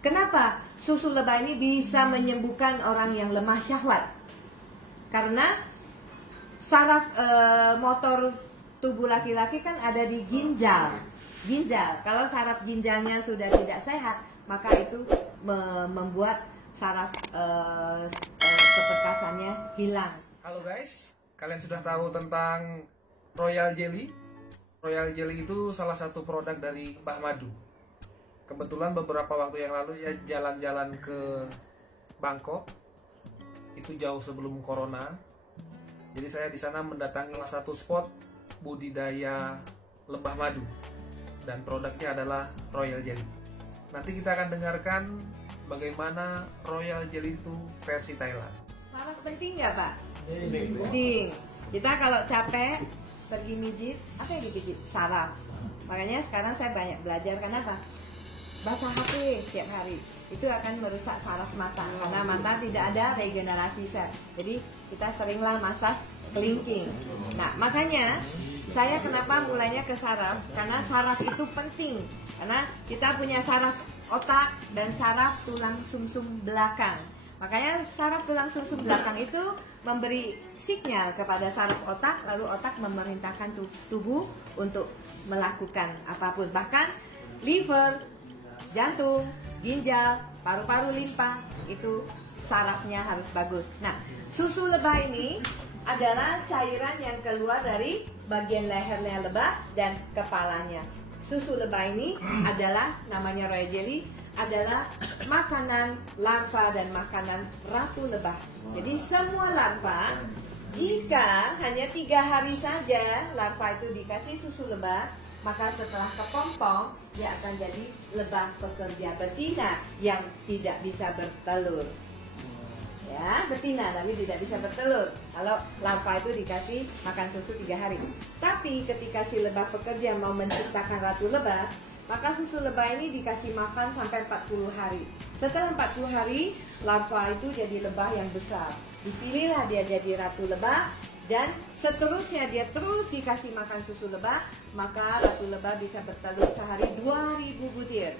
Kenapa susu lebah ini bisa menyembuhkan orang yang lemah syahwat? Karena saraf motor tubuh laki-laki kan ada di ginjal. Kalau saraf ginjalnya sudah tidak sehat, maka itu membuat saraf keperkasannya hilang. Halo guys, kalian sudah tahu tentang Royal Jelly? Royal Jelly itu salah satu produk dari Mbah Madu. Kebetulan beberapa waktu yang lalu saya jalan-jalan ke Bangkok. Itu jauh sebelum corona. Jadi saya di sana mendatangi salah satu spot budidaya lebah madu. Dan produknya adalah Royal Jelly. Nanti kita akan dengarkan bagaimana Royal Jelly itu versi Thailand. Saraf penting nggak Pak? Penting. Kita kalau capek pergi mijit, apa yang dipijit? Saraf. Makanya sekarang saya banyak belajar, kenapa? Baca HP setiap hari itu akan merusak saraf mata karena mata tidak ada regenerasi sel. Jadi kita seringlah masas kelingking. Nah makanya saya kenapa mulainya ke saraf, karena saraf itu penting. Karena kita punya saraf otak dan saraf tulang sumsum belakang. Makanya saraf tulang sumsum belakang itu memberi sinyal kepada saraf otak, lalu otak memerintahkan tubuh untuk melakukan apapun. Bahkan liver, jantung, ginjal, paru-paru, limpa, itu sarafnya harus bagus. Nah, susu lebah ini adalah cairan yang keluar dari bagian lehernya lebah dan kepalanya. Susu lebah ini adalah, namanya Royal Jelly, adalah makanan larva dan makanan ratu lebah. Jadi semua larva, jika hanya 3 hari saja larva itu dikasih susu lebah, maka setelah kepompong dia akan jadi lebah pekerja betina yang tidak bisa bertelur. Ya, betina tapi tidak bisa bertelur. Kalau larva itu dikasih makan susu 3 hari. Tapi ketika si lebah pekerja mau menciptakan ratu lebah, maka susu lebah ini dikasih makan sampai 40 hari. Setelah 40 hari, larva itu jadi lebah yang besar. Dipilihlah dia jadi ratu lebah. Dan seterusnya dia terus dikasih makan susu lebah, maka ratu lebah bisa bertelur sehari 2000 butir.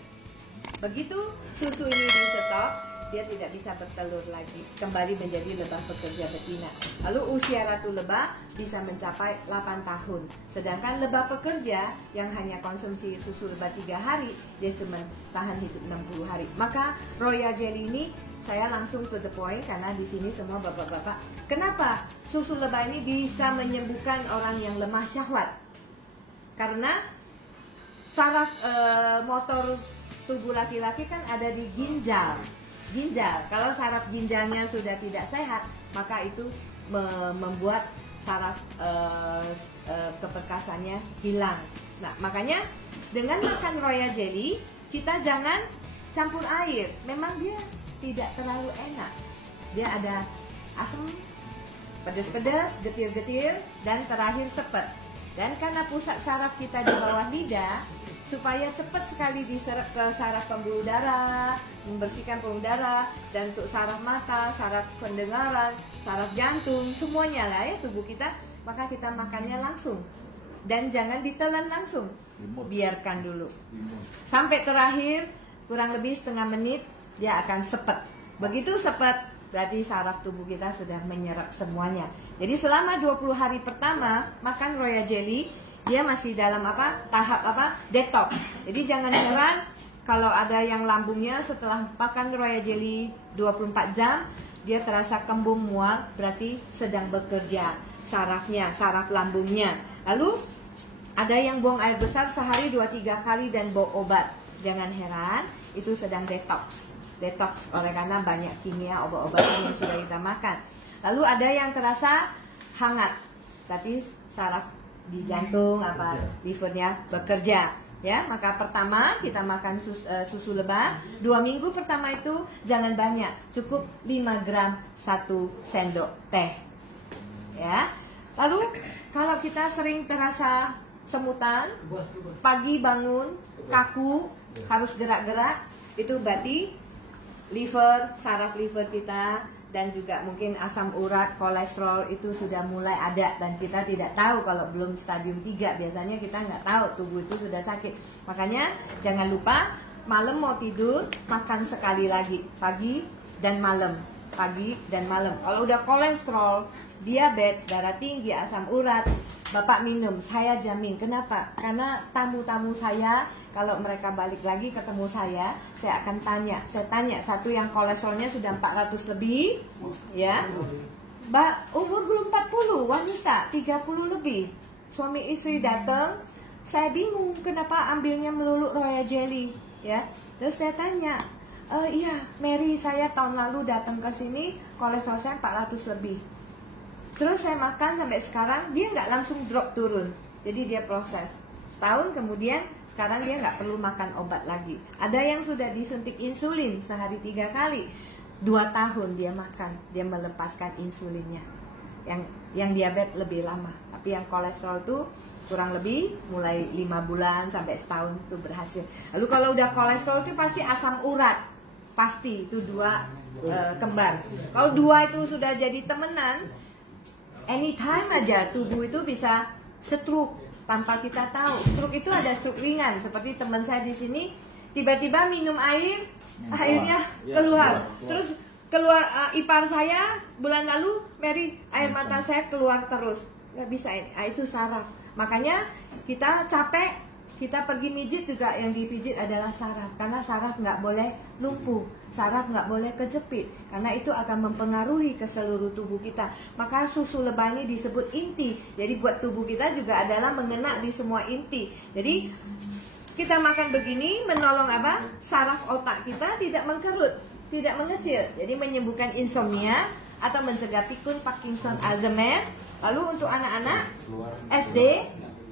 Begitu susu ini di stop, dia tidak bisa bertelur lagi, kembali menjadi lebah pekerja betina. Lalu usia ratu lebah bisa mencapai 8 tahun. Sedangkan lebah pekerja yang hanya konsumsi susu lebah 3 hari, dia cuma tahan hidup 60 hari. Maka Royal Jelly ini saya langsung to the point, karena di sini semua bapak-bapak. Kenapa susu lebah ini bisa menyembuhkan orang yang lemah syahwat? Karena saraf motor tubuh laki-laki kan ada di ginjal. Kalau saraf ginjalnya sudah tidak sehat, maka itu membuat saraf keperkasannya hilang. Nah, makanya dengan makan Royal Jelly, kita jangan campur air. Memang dia tidak terlalu enak. Dia ada asam, pedas-pedas, getir-getir, dan terakhir sepet. Dan karena pusat saraf kita di bawah lidah, supaya cepat sekali diserap ke saraf pembuluh darah, membersihkan pembuluh darah, dan untuk saraf mata, saraf pendengaran, saraf jantung, semuanya lah ya tubuh kita, maka kita makannya langsung. Dan jangan ditelan langsung, biarkan dulu. Sampai terakhir, kurang lebih setengah menit, dia akan sepet. Begitu sepet, berarti saraf tubuh kita sudah menyerap semuanya. Jadi selama 20 hari pertama makan Royal Jelly, dia masih dalam tahap detox. Jadi jangan heran kalau ada yang lambungnya setelah makan Royal Jelly 24 jam dia terasa kembung mual, berarti sedang bekerja sarafnya, saraf lambungnya. Lalu ada yang buang air besar sehari 2-3 kali dan bawa obat. Jangan heran, itu sedang detox oleh karena banyak kimia obat-obatan yang sudah kita makan. Lalu ada yang terasa hangat, tapi saraf di jantung livernya bekerja. Ya, maka pertama kita makan susu lebah 2 minggu pertama itu jangan banyak, cukup 5 gram 1 sendok teh. Ya. Lalu kalau kita sering terasa semutan, pagi bangun kaku, harus gerak-gerak, itu berarti liver, saraf liver kita, dan juga mungkin asam urat, kolesterol itu sudah mulai ada, dan kita tidak tahu kalau belum stadium 3. Biasanya kita nggak tahu tubuh itu sudah sakit. Makanya jangan lupa malam mau tidur makan sekali lagi, pagi dan malam, pagi dan malam. Kalau udah kolesterol, diabetes, darah tinggi, asam urat, Bapak minum, saya jamin. Kenapa? Karena tamu-tamu saya kalau mereka balik lagi ketemu saya akan tanya. Saya tanya, satu yang kolesterolnya sudah 400 lebih, ya, Mbak umur belum 40, wanita 30 lebih, suami istri datang, saya bingung kenapa ambilnya melulu Royal Jelly, ya. Terus saya tanya, iya Mary, saya tahun lalu datang ke sini kolesterol saya 400 lebih. Terus saya makan sampai sekarang dia nggak langsung drop turun, jadi dia proses. Setahun kemudian sekarang dia nggak perlu makan obat lagi. Ada yang sudah disuntik insulin sehari 3 kali, 2 tahun dia makan, dia melepaskan insulinnya. Yang diabetes lebih lama, tapi yang kolesterol tuh kurang lebih mulai 5 bulan sampai setahun tuh berhasil. Lalu kalau udah kolesterol itu pasti asam urat, pasti itu 2 kembar. Kalau 2 itu sudah jadi temenan, anytime aja tubuh itu bisa stroke tanpa kita tahu. Stroke itu ada stroke ringan, seperti teman saya di sini tiba-tiba minum air, airnya keluar. Terus keluar ipar saya bulan lalu, Mary, air mata saya keluar terus. Nggak bisa ini, itu saraf. Makanya kita capek, kita pergi mijit juga yang dipijit adalah saraf. Karena saraf nggak boleh lumpuh, saraf nggak boleh kejepit, karena itu akan mempengaruhi ke seluruh tubuh kita. Maka susu lebah ini disebut inti. Jadi buat tubuh kita juga adalah mengena di semua inti. Jadi kita makan begini menolong apa? Saraf otak kita tidak mengkerut, tidak mengecil. Jadi menyembuhkan insomnia atau mencegah pikun, Parkinson, Alzheimer. Lalu untuk anak-anak SD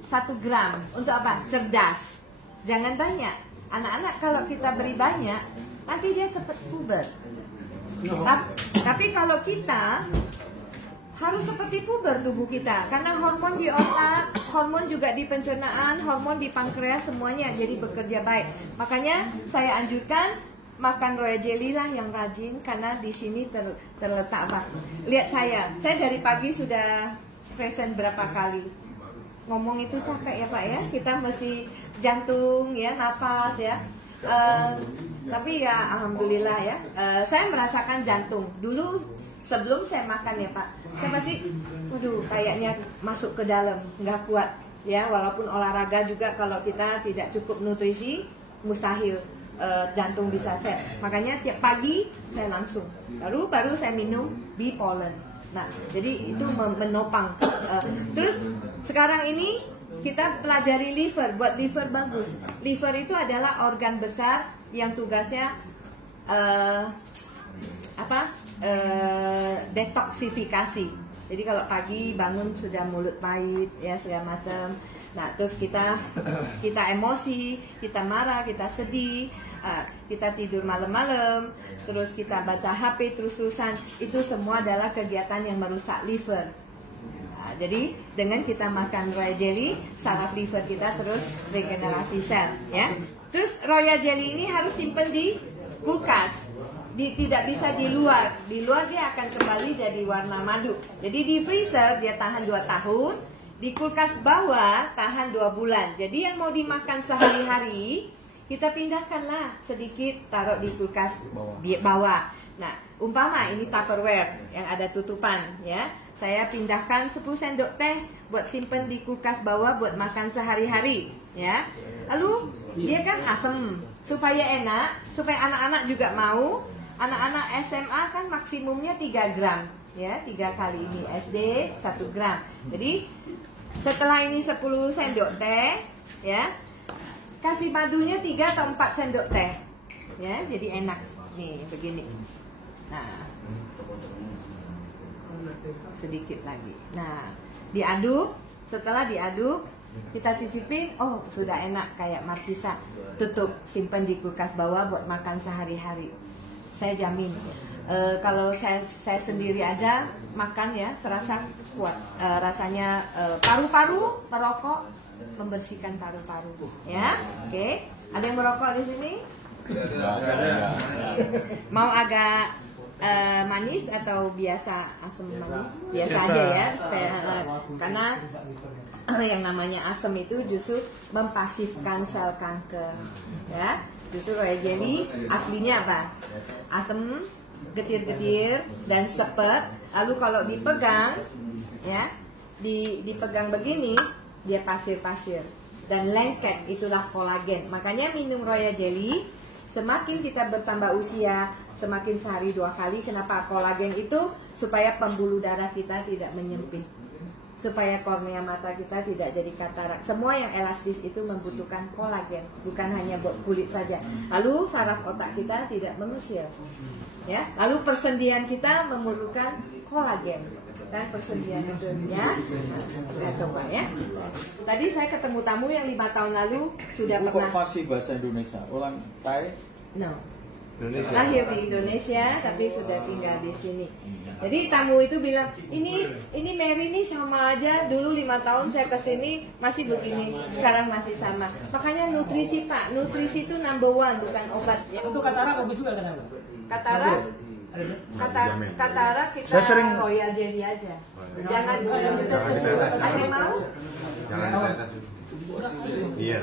1 gram. Untuk apa? Cerdas. Jangan banyak. Anak-anak kalau kita beri banyak, nanti dia cepat puber. Tapi kalau kita harus seperti puber tubuh kita, karena hormon di otak, hormon juga di pencernaan, hormon di pankreas, semuanya jadi bekerja baik. Makanya saya anjurkan makan Royal Jelly lah yang rajin, karena di sini terletak apa? Lihat saya dari pagi sudah present berapa kali. Ngomong itu capek ya Pak ya, kita mesti jantung ya, napas ya. Tapi ya alhamdulillah ya, saya merasakan jantung. Dulu sebelum saya makan ya Pak, saya masih, waduh kayaknya masuk ke dalam, nggak kuat ya. Walaupun olahraga juga kalau kita tidak cukup nutrisi, mustahil jantung bisa set. Makanya tiap pagi saya langsung, baru saya minum Bipollen. Nah, jadi itu menopang. Terus sekarang ini kita pelajari liver, buat liver bagus. Liver itu adalah organ besar yang tugasnya detoksifikasi. Jadi kalau pagi bangun sudah mulut pahit ya segala macam. Nah, terus kita emosi, kita marah, kita sedih, kita tidur malam-malam, terus kita baca HP terus-terusan, itu semua adalah kegiatan yang merusak liver. Nah, jadi dengan kita makan Royal Jelly, saraf liver kita terus regenerasi sel, ya. Terus Royal Jelly ini harus simpen di kulkas, tidak bisa di luar. Di luar dia akan kembali jadi warna madu. Jadi di freezer dia tahan 2 tahun, di kulkas bawah tahan 2 bulan. Jadi yang mau dimakan sehari-hari, kita pindahkanlah sedikit, taruh di kulkas bawah. Nah, umpama ini Tupperware yang ada tutupan, ya. Saya pindahkan 10 sendok teh buat simpen di kulkas bawah buat makan sehari-hari, ya. Lalu dia kan asam, supaya enak, supaya anak-anak juga mau. Anak-anak SMA kan maksimumnya 3 gram, ya, 3 kali ini. SD 1 gram. Jadi setelah ini 10 sendok teh, ya, kasih madunya 3 atau 4 sendok teh, ya, jadi enak nih begini. Nah, sedikit lagi. Nah, diaduk. Setelah diaduk, kita cicipin. Oh, sudah enak kayak markisa. Tutup, simpan di kulkas bawah buat makan sehari-hari. Saya jamin. Kalau saya sendiri aja makan ya, terasa kuat. Rasanya paru-paru, merokok membersihkan paru-paru, ya. Oke. Ada yang merokok di sini? Mau agak manis atau biasa asam manis? Biasa aja ya. Karena yang namanya asam itu justru mempasifkan sel kanker, ya. Susu royal jelly aslinya apa? Asam, getir-getir dan sepet. Lalu kalau dipegang, ya, dipegang begini, dia pasir-pasir dan lengket. Itulah kolagen. Makanya minum royal jelly, semakin kita bertambah usia, semakin sehari 2 kali. Kenapa? Kolagen itu supaya pembuluh darah kita tidak menyempit, supaya kornea mata kita tidak jadi katarak. Semua yang elastis itu membutuhkan kolagen, bukan hanya buat kulit saja. Lalu saraf otak kita tidak mengecil, ya. Lalu persendian kita memerlukan kolagen dan persendian itu, ya. Nah, coba ya. Tadi saya ketemu tamu yang 5 tahun lalu sudah pernah. Fasih bahasa Indonesia, orang Thai. No. Lahir di Indonesia tapi sudah tinggal di sini. Jadi tamu itu bilang, ini Mary ini sama aja, dulu 5 tahun saya kesini masih begini, sekarang masih sama. Makanya nutrisi Pak, nutrisi itu number 1, bukan obat ya. Untuk katarak bagus juga kan? Katarak kita royal jelly aja. Jangan ada yang mau? Iya.